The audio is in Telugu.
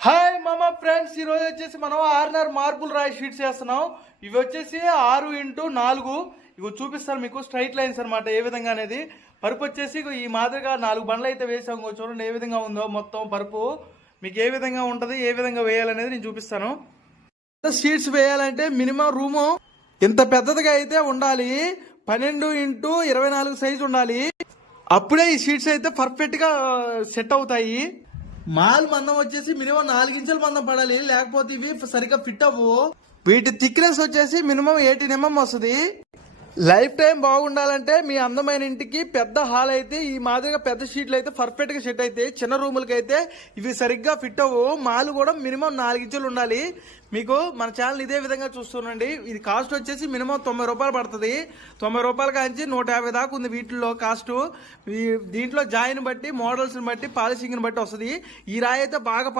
హాయ్ మామ ఫ్రెండ్స్ ఈ రోజు వచ్చేసి మనం ఆర్నర్ మార్బుల్ రాయి షీట్స్ చేస్తున్నాం ఇవి వచ్చేసి ఆరు ఇంటూ నాలుగు. ఇవి చూపిస్తాను మీకు స్ట్రైట్ లైన్స్ అనమాట ఏ విధంగా అనేది. పరుపు వచ్చేసి ఈ మాదిరిగా నాలుగు బండ్లు అయితే వేసాం. చూడండి ఏ విధంగా ఉందో మొత్తం పరుపు. మీకు ఏ విధంగా ఉంటుంది ఏ విధంగా వేయాలనేది నేను చూపిస్తాను. షీట్స్ వేయాలంటే మినిమం రూము ఇంత పెద్దదిగా అయితే ఉండాలి. పన్నెండు ఇంటూ ఇరవై నాలుగు సైజు ఉండాలి. అప్పుడే ఈ షీట్స్ అయితే పర్ఫెక్ట్గా సెట్ అవుతాయి. మాల్ మందం వచ్చేసి మినిమం నాలుగు మందం పడాలి. లేకపోతే ఇవి సరిగ్గా ఫిట్ అవ్వవు వీటి థిక్నెస్ వచ్చేసి మినిమం ఎయిటీన్ ఎంఎం వస్తుంది. లైఫ్ టైం బాగుండాలంటే మీ అందమైన ఇంటికి పెద్ద హాల్ అయితే ఈ మాదిరిగా పెద్ద షీట్లు అయితే పర్ఫెక్ట్గా సెట్ అయితే చిన్న రూములకి అయితే ఇవి సరిగ్గా ఫిట్ అవ్వు. మాల్ కూడా మినిమం నాలుగు ఇంచులు ఉండాలి. మీకు మన ఛానల్ ఇదే విధంగా చూస్తుండండి ఇది కాస్ట్ వచ్చేసి మినిమం తొంభై రూపాయలు పడుతుంది. తొంభై రూపాయల కాంచి నూట యాభై దాకా ఉంది వీటిల్లో కాస్ట్. దీంట్లో జాయిన్ బట్టి మోడల్స్ని బట్టి పాలిషింగ్ని బట్టి వస్తుంది. ఈ రాయి అయితే బాగా